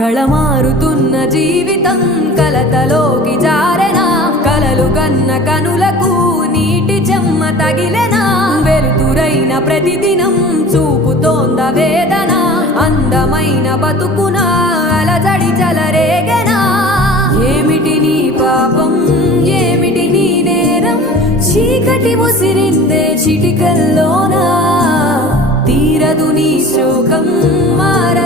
కళమారుతున్న జీవితం కలతలోకి జారెనా కలలు కన్న కనులకు నీటి చెమ్మ తగిలెనా వెలుతురైన ప్రతిదినం చూపుతోంద వేదన అందమైన బతుకున అలజడి చలరేగెనా ఏమిటి నీ పాపం ఏమిటి నీ నేరం చీకటి ముసిరిందే చిటికల్లోనా తీరదు నీ శోకం మార